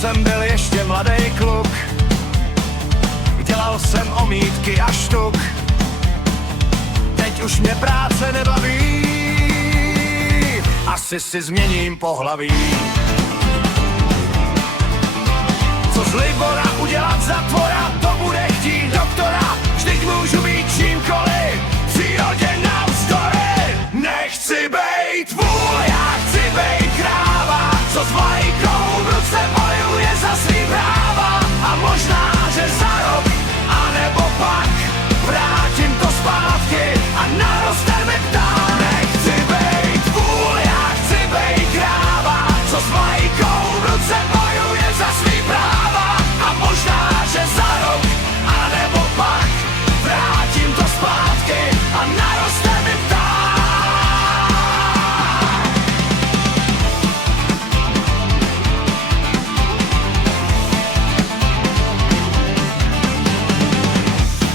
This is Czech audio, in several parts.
jsem byl ještě mladý kluk, dělal jsem omítky a štuk. Teď už mě práce nebaví, asi si změním pohlaví. Co z Libora udělat za tvora, to bude chtít doktora. Vždyť můžu být čímkoliv, přírodě navzdory. Nechci bejt vůl, já chci bejt kráva, co s vlajkou v ruce bojuje za svý práva. A možná, že za rok, anebo pak vrátím to zpátky a naroste mi ptá. Nechci bejt vůl, já chci bejt kráva, co s vlajkou v ruce bojuje za svý práva. A možná, že za rok, anebo pak vrátím to zpátky a naroste mi ptá.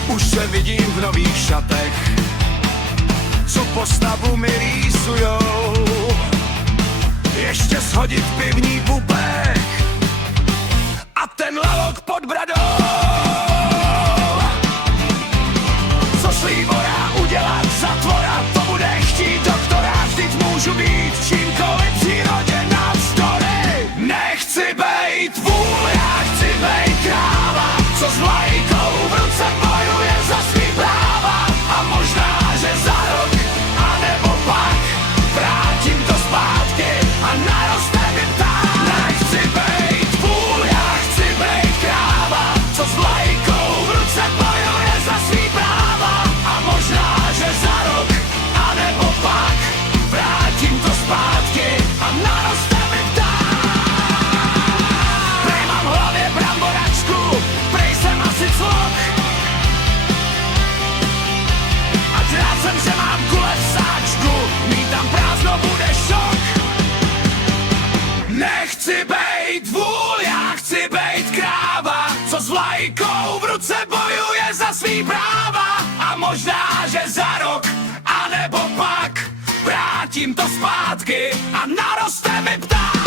Už se vidím v nových šatech, co postavu mi rýsujou. Ještě shodit pivní pupek a ten lalok pod bradou. Co s Libora udělat za tvora, to bude chtít doktora. Vždyť můžu být čímkoliv, přírodě navzdory. Nechci bejt vůl, já chci bejt kráva, co s vlajkou v ruce bojuje za svý práva. A možná, že za rok, anebo pak vrátím to zpátky a naroste mi ptát. Nechci bejt vůl, já chci bejt kráva, co s vlajkou v ruce bojuje za svý práva. A možná, že za rok, anebo pak vrátím to zpátky a naroste mi ptát. Prej mám v hlavě bramboračku, prej jsem asi clok. Ať rád jsem, že mám kule v sáčku, mít tam prázdno bude šok. Nechci bejt vůl, já chci bejt kráva, co s vlajkou v ruce bojuje za svý práva. A možná, že za rok, anebo pak vrátím to zpátky a naroste mi ptát.